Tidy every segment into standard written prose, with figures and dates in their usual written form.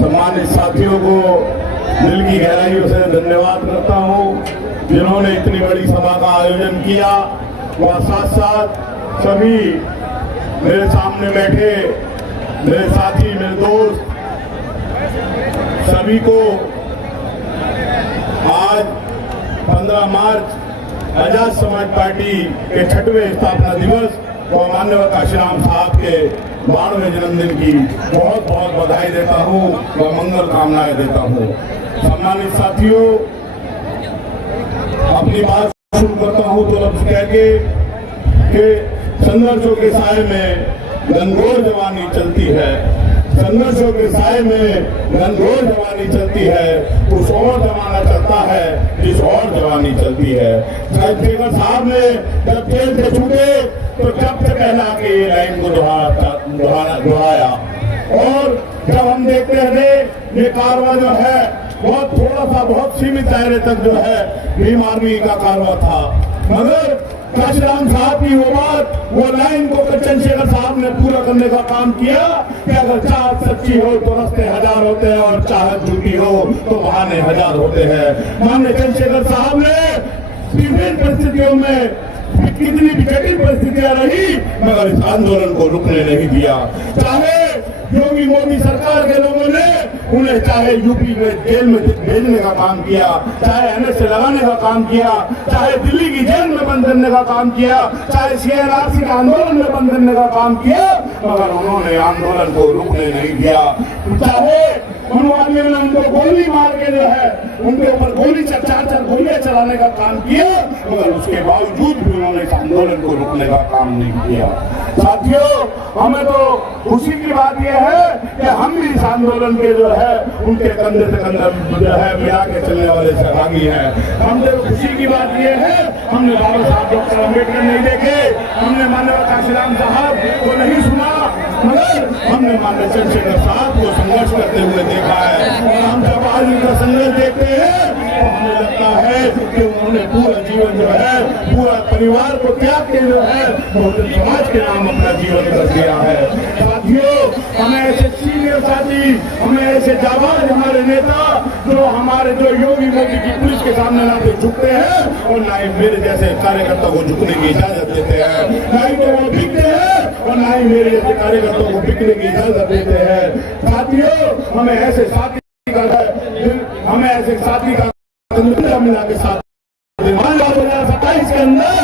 सम्मानित साथियों को दिल की गहराइयों से धन्यवाद करता हूं जिन्होंने इतनी बड़ी सभा का आयोजन किया। और साथ साथ सभी मेरे सामने बैठे मेरे साथी, मेरे दोस्त, सभी को आज 15 मार्च आजाद समाज पार्टी के 6वें स्थापना दिवस और माननीय काशीराम साहब के 12वें जन्मदिन की बहुत बहुत बधाई देता हूं व मंगल कामनाएं देता हूं। सम्मानित साथियों, अपनी बात शुरू करता हूं तो लफ्ज कह के संघर्षों के साए में घनघोर जवानी चलती है। संघर्षों के साए में घनघोर जवानी चलती है, उस और जमाना चलता है जिस और जवानी चलती है। चंद्रशेखर साहब ने जब जेल से छूटे तो जब से कहना के ये लाइन को दोहराया। और जब हम देखते हैं ये कारवा जो है बहुत थोड़ा सा, बहुत सीमित दायरे तक जो है भीम आर्मी का कारवा था, मगर काशीराम साहब की वो बात, वो लाइन को चंद्रशेखर साहब ने पूरा करने का काम किया कि अगर चाहत सच्ची हो तो रास्ते हजार होते हैं और चाहत झूठी हो तो बहाने हजार होते हैं। माननीय चंद्रशेखर साहब ने विभिन्न परिस्थितियों में कितनी भी जटिल परिस्थितियां रही मगर इस आंदोलन को रुकने नहीं दिया। चाहे योगी मोदी सरकार के लोगों ने उन्हें चाहे यूपी में जेल में भेजने का काम किया, चाहे एनएसए लगाने का काम किया, चाहे दिल्ली की जेल में बंद करने का काम किया, चाहे सीएनआरसी के आंदोलन में बंद करने का काम किया, मगर उन्होंने आंदोलन को रुकने नहीं दिया। चाहे उन्होंने उनको गोली मार के जो है उनके ऊपर गोली 4-4 गोलियां चलाने का काम किया, मगर उसके बावजूद भी उन्होंने इस आंदोलन को रुकने का काम नहीं किया। साथियों, हमें तो खुशी की बात यह है कि हम भी इस आंदोलन के जो है उनके कंधे से कंधे जो है मिला के चलने वाले सहभागी हैं। हमने तो खुशी की बात यह है, हमने बाबा साहब डॉक्टर अम्बेडकर नहीं देखे, हमने माननीय काशीराम साहब को नहीं सुना, मगर हमने माननीय चंद्रशेखर साहब को संघर्ष करते हुए देखा है। और हम जब आज उनका संघर्ष देखते हैं तो हमें लगता है कि उन्होंने पूरा जीवन जो है पूरा परिवार को त्याग के जो है बहुजन समाज के नाम अपना जीवन कर दिया है। साथियों, हमें ऐसे सीनियर साथी, हमें ऐसे जाबाज हमारे नेता जो योगी मोदी की पुलिस के सामने ना तो झुकते हैं और ना ही मेरे जैसे कार्यकर्ता को झुकने की इजाजत देते हैं, ना ही तो वो बिकते हैं और ना ही मेरे जैसे कार्यकर्ताओं को बिकने की इजाजत देते हैं। साथियों, हमें ऐसे साथी का मिला के साथ 2027 के अंदर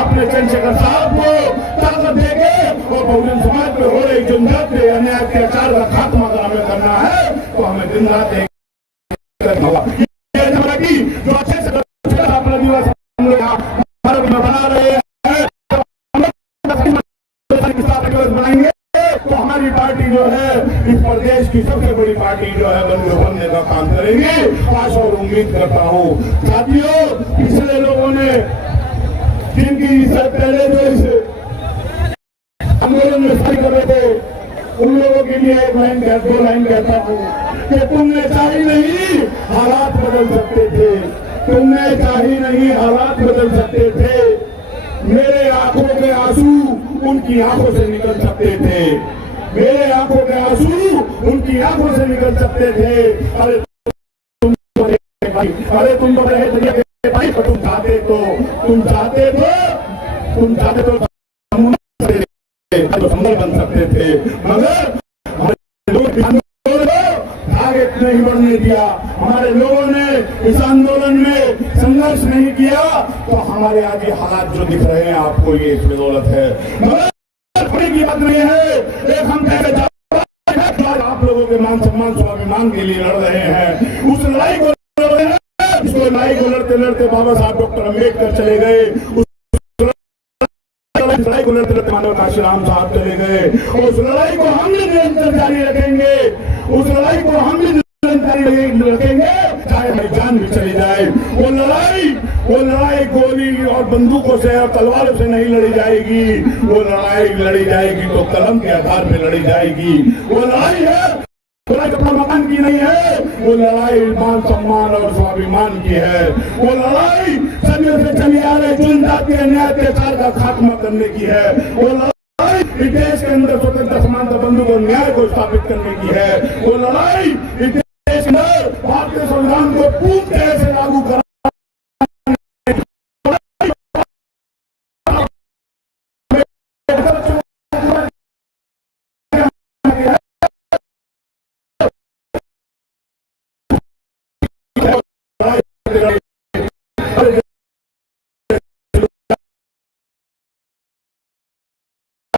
अपने चंद्रशेखर साहब को ताकत देके और बहुजन समाज पे हो रही जनजातीय अन्याय अत्याचार का खात्मा हमें करना है तो हमें दिन रात जो अच्छे से अपना दिवस हम लोग भारत में बना रहे हैं, बनाएंगे तो हमारी पार्टी जो है इस प्रदेश की सबसे बड़ी पार्टी जो है बनने का काम करेंगे, आशा और उम्मीद करता हूँ। साथियों, पिछले लोगों ने जिनकी पहले जो इस आंदोलन में सही कर रहे थे उन लोगों के लिए एक लाइन 2 लाइन कहता हूँ कि तुमने चाही नहीं हालात बदल सकते थे, तुमने चाही नहीं हालात बदल सकते थे, मेरे आंखों के आंसू उनकी आंखों से निकल सकते थे, मेरे आंखों के आंसू उनकी आंखों से निकल सकते थे। अरे तुम तो रहे भाई, तुम चाहते तो संभल बन सकते थे, मगर आगे नहीं बढ़ने दिया। हमारे लोगों ने इस आंदोलन में संघर्ष नहीं किया तो हमारे आज ये हालात जो दिख रहे हैं आपको ये इस बदौलत है। मगर की बात नहीं है, एक हम आप लोगों के मान सम्मान स्वाभिमान के लिए लड़ रहे हैं, उस लड़ाई को लड़ रहे हैं, उस लड़ाई को लड़ते लड़ते बाबा साहब डॉक्टर अम्बेडकर चले गए, उस लड़ाई को लड़ते लड़ते माननीय काशीराम साहब चले गए, उस लड़ाई को हम भी निरंतर जारी रखेंगे, उस लड़ाई को हम भी निरंतर रखेंगे चाहे हमारी जान भी चली जाए। वो लड़ाई गोली और बंदूकों से और तलवारों से नहीं लड़ी जाएगी, वो लड़ाई लड़ी जाएगी तो कलम के आधार पे लड़ी जाएगी। वो लड़ाई है मकान की नहीं है, वो लड़ाई मान सम्मान और स्वाभिमान की है, वो लड़ाई सदियों से चली आ रही जनजातीय अन्याय अत्याचार का खात्मा करने की है, वो लड़ाई इस देश के अंदर स्वतंत्र समानता बंधुत्व और न्याय को स्थापित करने की है। वो लड़ाई इस देश के अंदर भारतीय संविधान को पूर्ण तरह से लागू करा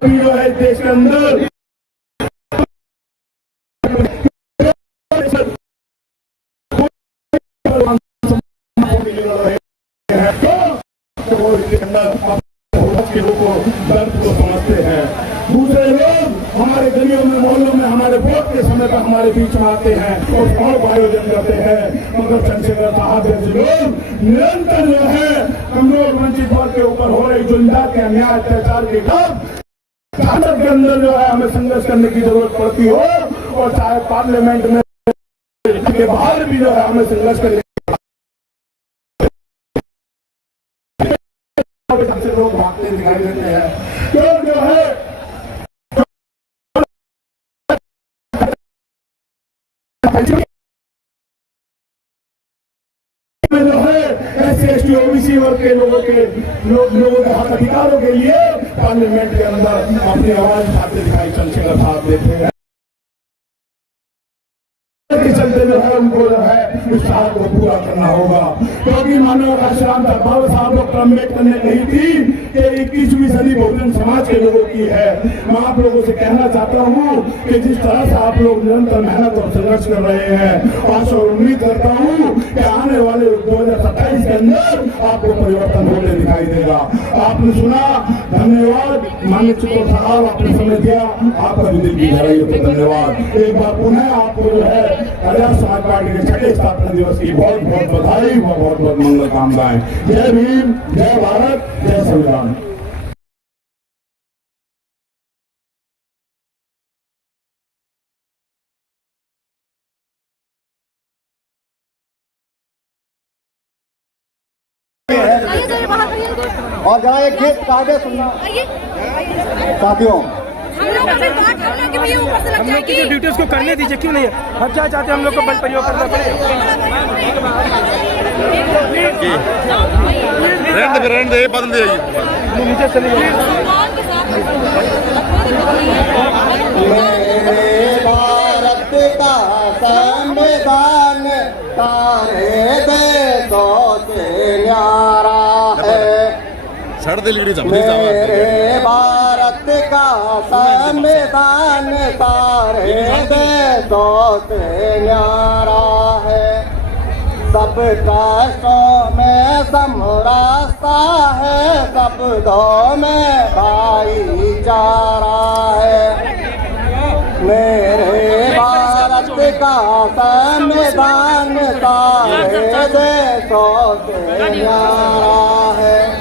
जो है देश के अंदर दर्द को समझते हैं। दूसरे लोग हमारे गलियों में मोहल्लों में हमारे वोट के समय पर हमारे बीच में आते हैं और चुनाव आयोजन करते हैं, मगर चंद्रशेखर साहब जैसे लोग निरंतर जो है कमजोर वंचित वर्ग के ऊपर हो रही जुल्म के अन्याय अत्याचार के खिलाफ भारत के अंदर जो है हमें संघर्ष करने की जरूरत पड़ती हो, और चाहे पार्लियामेंट में के बाहर भी जो है हमें संघर्ष करने से लोग भागते दिखाई देते हैं। तो जो है SC/ST OBC वर्ग के लोगों के हक अधिकारों के लिए पार्लियामेंट के अंदर अपनी आवाज उठाते दिखाई चंद्रशेखर साहब देते हैं। चलते जो है उनको जो है इस चाहत को पूरा करना होगा, क्योंकि मानव राष्ट्रगान बाबा साहब डॉक्टर अम्बेडकर ने कही थी कि 21वीं सदी बहुजन समाज के लोगों की है। मैं आप लोगों से कहना चाहता हूँ कि जिस तरह से आप लोग निरंतर मेहनत और संघर्ष कर रहे हैं, आशा और उम्मीद करता हूँ कि आने वाले 2027 के अंदर आपको परिवर्तन होते दिखाई देगा। आपने सुना, धन्यवाद माननीय चित्तौड़ साहब, आपने समय दिया, आपका भी दिल की गहराइयों से धन्यवाद। एक बार पुनः आपको जो है आजाद समाज पार्टी के 6ठे स्थापना दिवस की बहुत बहुत बधाई व बहुत बहुत मंगल कामनाएं। जय भीम, जय भारत, जय संविधान। और जरा एक गीत कायदे सुनना साथियों। हम लोग अभी बात करना कि भैया ऊपर से लग जाएगी। ड्यूटी उसको करने दीजिए, क्यों नहीं है? हर चाहे चाहते हम लोग को बल प्रयोग करना पड़ेगा। रहने दे बदल दे नीचे चले जाइए। मेरे भारत का संविधान सारे देशों से न्यारा है। मेरे भारत का संविधान सारे देशों से न्यारा है। सब राष्ट्रों में समरसता है, शब्दों में भाईचारा है। मेरे भारत का संविधान सारे देशों से न्यारा है।